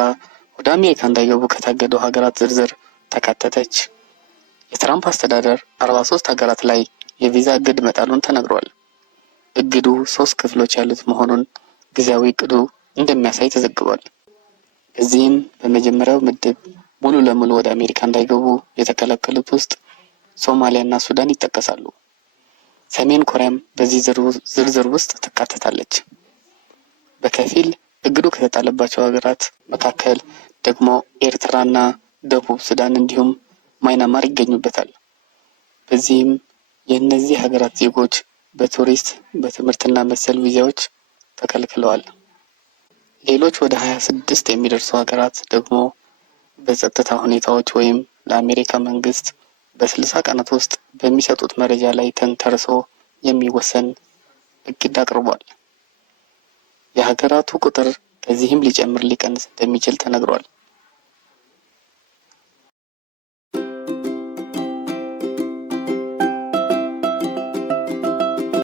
ኤርትራ ወደ አሜሪካ እንዳይገቡ ከታገዱ ሀገራት ዝርዝር ተካተተች። የትራምፕ አስተዳደር 43 ሀገራት ላይ የቪዛ እግድ መጣሉን ተነግሯል። እግዱ 3 ክፍሎች ያሉት መሆኑን ጊዜያዊ እቅዱ እንደሚያሳይ ተዘግቧል። እዚህም በመጀመሪያው ምድብ ሙሉ ለሙሉ ወደ አሜሪካ እንዳይገቡ የተከለከሉት ውስጥ ሶማሊያና ሱዳን ይጠቀሳሉ። ሰሜን ኮሪያም በዚህ ዝርዝር ውስጥ ትካተታለች። በከፊል እግዱ ከተጣለባቸው ሀገራት መካከል ደግሞ ኤርትራና ደቡብ ሱዳን እንዲሁም ማይናማር ይገኙበታል። በዚህም የእነዚህ ሀገራት ዜጎች በቱሪስት በትምህርትና መሰል ቪዛዎች ተከልክለዋል። ሌሎች ወደ 26 የሚደርሱ ሀገራት ደግሞ በጸጥታ ሁኔታዎች ወይም ለአሜሪካ መንግስት በ60 ቀናት ውስጥ በሚሰጡት መረጃ ላይ ተንተርሶ የሚወሰን እግድ አቅርቧል። የሀገራቱ ቁጥር ከዚህም ሊጨምር ሊቀንስ እንደሚችል ተነግሯል።